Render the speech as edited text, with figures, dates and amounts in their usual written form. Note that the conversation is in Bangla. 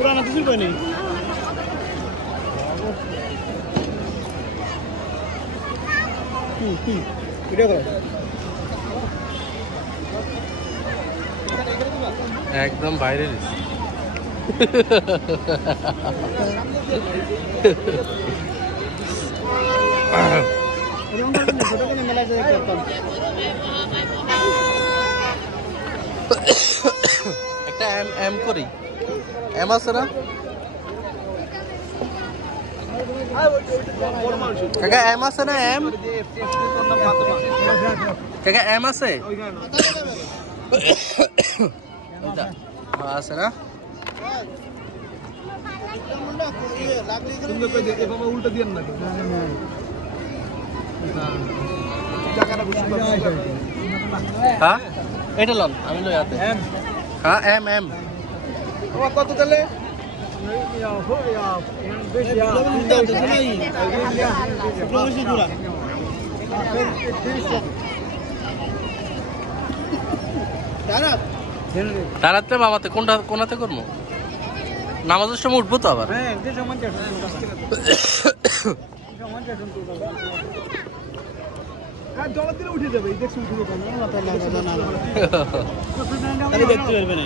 পুরানা কিছুর কই নেই ভিডিও করো একদম বাইরে একটা এম এম করি এম আছে না কাকা এম আছে না এম কাকা এম আছে আছে না উল্টো দিয়ে না হ্যাঁ এটা লন আমি লই হাতে হ্যাঁ এম এম কত তাহলে তারাতে বাবাতে কোনটা কোনাতে করবো নামাজের সময় উঠবো তো আবার জল দিলে উঠে যাবে দেখছি উঠে দেখতে পারবে না